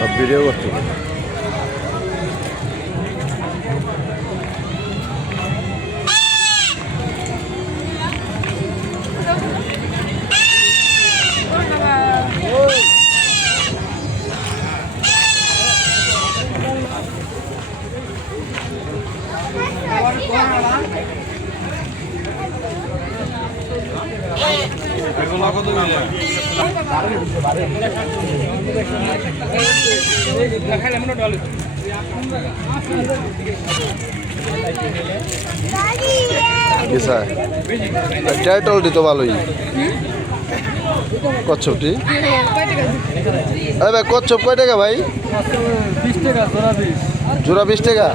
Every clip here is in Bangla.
সব ভিডিও করতে হবে। কিসা টাইটল দিত ভালোই? কচ্ছপটি? ভাই, কচ্ছপ কয় টাকা ভাই? জোড়া বিশ টাকা?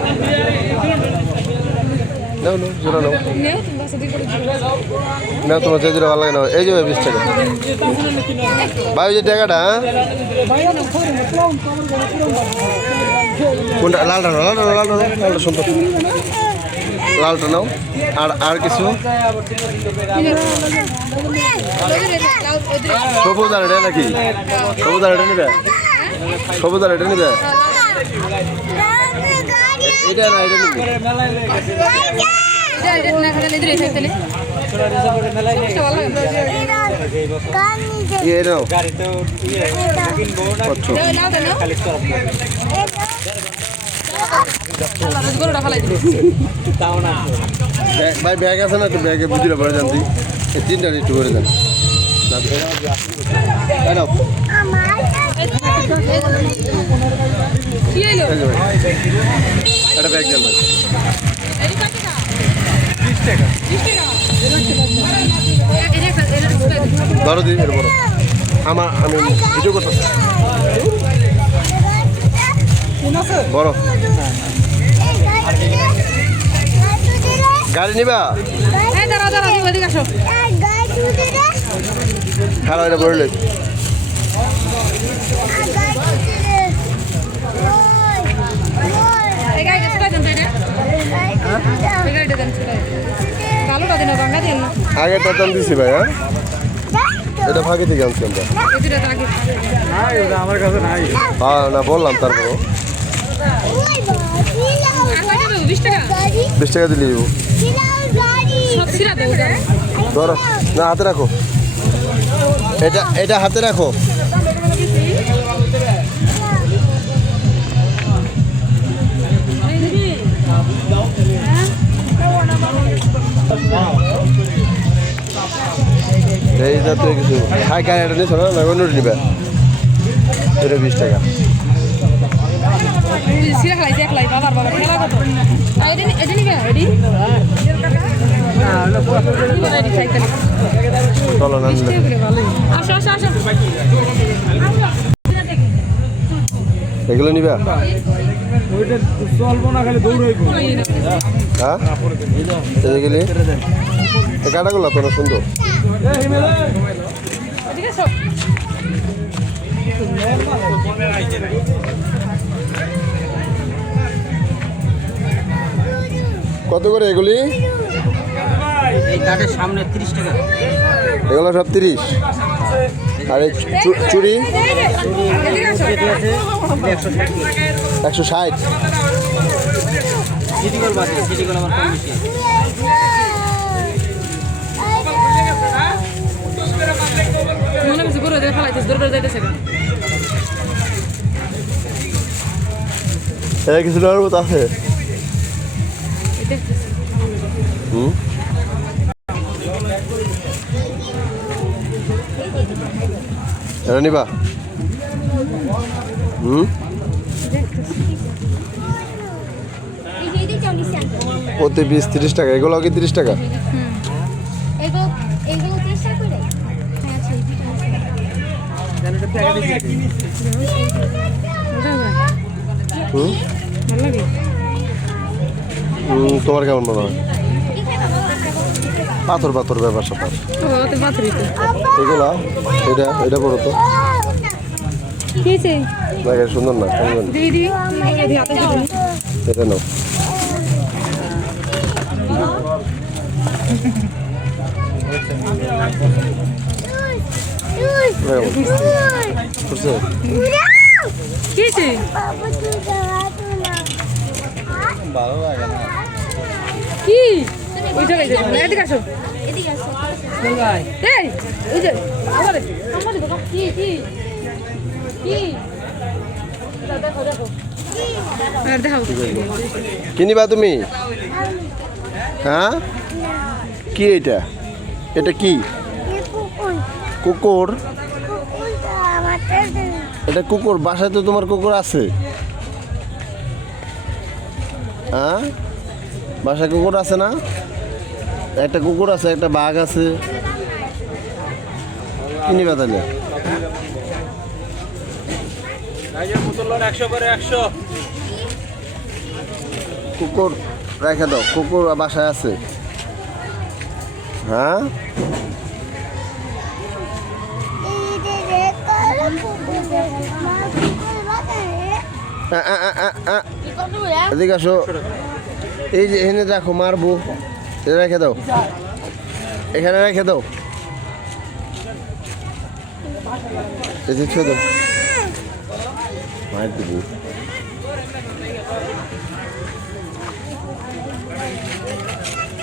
নাও নাও, জোড়া নাও। না তোমার যে ভালো লাগে না। এই যে ভাই বিশ টাকা। ভাই যে টাকাটা হ্যাঁ? কোনটা? লালটা নাও লালটা লালটা লালটা সুন্দর। লালটা নাও। আর আর কিছু? সবুজ আর এটা নাকি? সবুজ আর এটা নিবে? সবুজ আর এটা নিবে? এটা না এটা নিবে ভাই ব্যাগ আছে না? একটু ব্যাগে বুঝিলে পরে যান তুই তিনটা একটু করে দেন না, একটা ব্যাগ দেন ধরো দিই এর বড় আমার আমি ভিডিও করতেছি বড় গাড়ি নিবা বললে ভালোটা দিন গঙ্গা দিন না আগেরটা দাম দিছি ভাই এটা ফাঁকি থেকে আনছি আমরা। তো আগে হ্যাঁ না, বললাম তারপর। বিশ টাকা দিলে ধরো, না, হাতে রাখো। এটা এটা হাতে রাখো। এই জাতীয় কিছু। হাই গাড়ি এটা নিছো না অন্য নিবে। এটা বিশ টাকা। চলো না। এগুলো নিবে? হ্যাঁ? গেলি কাটাগুলো তো সুন্দর। কত করে এগুলি? সামনে তিরিশ টাকা। এগুলো সব তিরিশ। আর এই চুড়ি? একশো ষাট। মনে করে দেখে ফেলাইছিস দূর করে যাইতেছে কিছু নেওয়ার মতো আছে? হুম? এটা নিবা। হুম? প্রতি পিস তিরিশ টাকা এগুলো কি তিরিশ টাকা? তোমার কেমন মনে হয়? পাথর পাথর ব্যাপার স্যাপার। এগুলা এটা এটা বড় তো। না সুন্দর না এটা নাও। কি? ওই জায়গায় যাব না, এদিকে আসো। এই ওই যে আমারে আমারে কি কি? কি? দেখো দেখো। দেখো কিনিবা তুমি? হ্যাঁ? কি এটা? এটা কি? কুকুর। এটা কুকুর বাসায় তো তোমার কুকুর আছে। হ্যাঁ? বাসায় কুকুর আছে না? একটা কুকুর আছে একটা বাঘ আছে। কিনিবা তাহলে? একশো কুকুর রেখে দাও কুকুর বাসায় আছে। হ্যাঁ। এদিকে আসো। এই যে এখানে রাখো মারবো। রেখে দাও। এখানে রেখে দাও।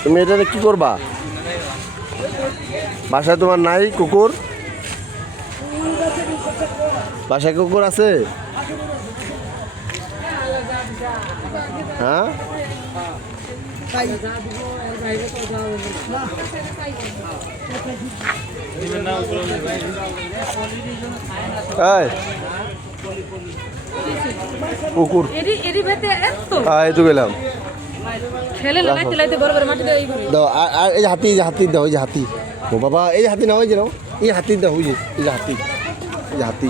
তুমি এটা কি করবা? বাসায় তোমার নাই কুকুর? বাসায় কুকুর আছে? হ্যাঁ? হ্যাঁ গেলাম আর এই হাতি হাতি দাও এই হাতি। ও বাবা এই হাতি নাও এই যে এই হাতি দাও ওই যে এই হাতি। এই হাতি।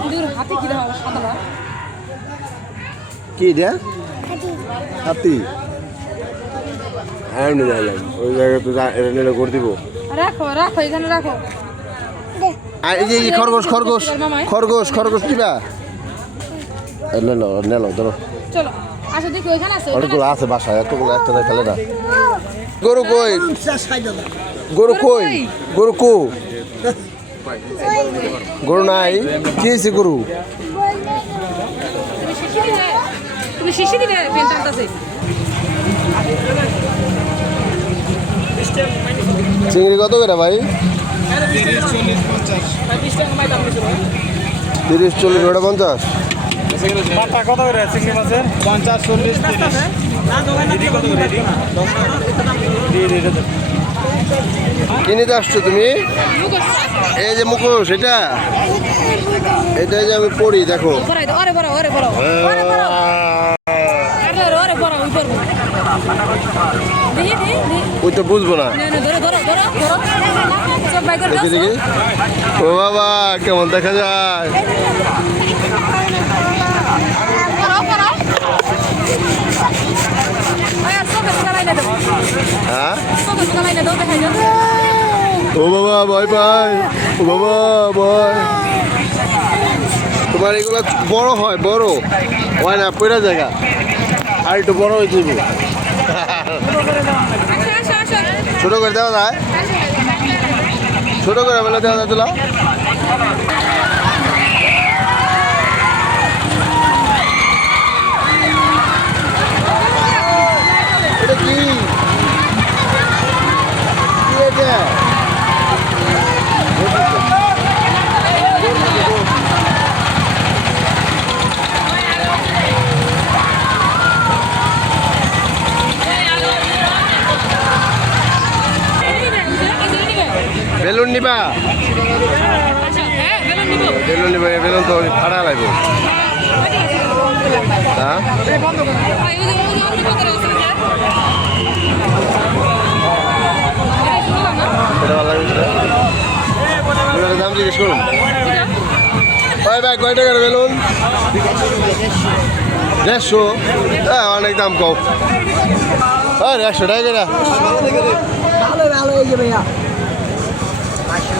কি হাতি। হ্যাঁ এমনি যাইলাম ওই জায়গায় তো এটা নিলে করে দিব। রাখো রাখো এখানে রাখো। আর এই যে খরগোশ খরগোশ খরগোশ খরগোশ দিবা নেলো নেলো ধরো। চলো আসো দেখি ওইখানে আছে অনেকগুলো আছে বাসায় এতগুলো একটা খেলে না। গরু কই? গরু কই? গরু কো? গরু নাই? কি হয়েছে গরু? তুমি শিশি দিবে তুমি শিশি দিবে পেন টানতাছে। চিংড়ি কত করে ভাই? তিরিশ চল্লিশ ওটা পঞ্চাশ? পাটা কত করে চিংড়ি মাছের? পঞ্চাশ চল্লিশ তিরিশ। দিদি কত করে? দিদি? দিয়ে দিয়ে দিয়ে কি নিতে আসছো তুমি? এই যে মুখোশ এটা? এটা যে আমি পড়ি দেখো বড়াই দাও আরে বড় আরে বড় আরে বড় আরে আরে বড় ওই করব দেখি দেখি দেখি। ওই তো বুঝব না। দেখি দেখি ও বাবা কেমন দেখা যায়? হ্যাঁ? ও বাবা ভয় পাই ও বাবা ভয়। তোমার এগুলো বড় হয় বড়। হয় না পয়লা জায়গা। আর একটু বড় হয়ে যাবে। ছোট করে দেওয়া যায় ছোট করে বলে দেওয়া যায় তোলা এটা কি কি এটা বেলুন নিবা হ্যাঁ বেলুন নিবো বেলুন তো ভাড়া লাগবে হ্যাঁ দাম জিজ্ঞেস করুন ওই ভাই কয় টাকার বেলুন দেড়শো হ্যাঁ অনেক দাম কম আর একশো টাকা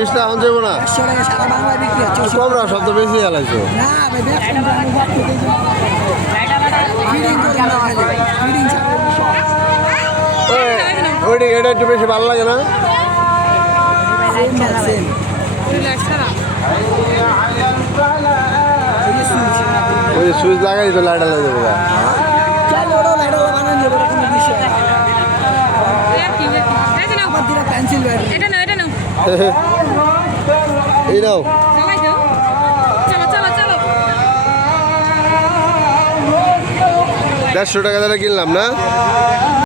বিশ এখন যাব না। একশো টাকা সারা বাংলায় বিক্রি হচ্ছে। কম রাখ সব তো বেশি হেলাইছো। ওইটা এটা একটু বেশি ভালো লাগে না? সুইচ। ওই যে সুইচ লাগাই তো লাইট ওটা কোনো বিষয়। না। এই নাও। দেড়শো টাকা দাদা কিনলাম না?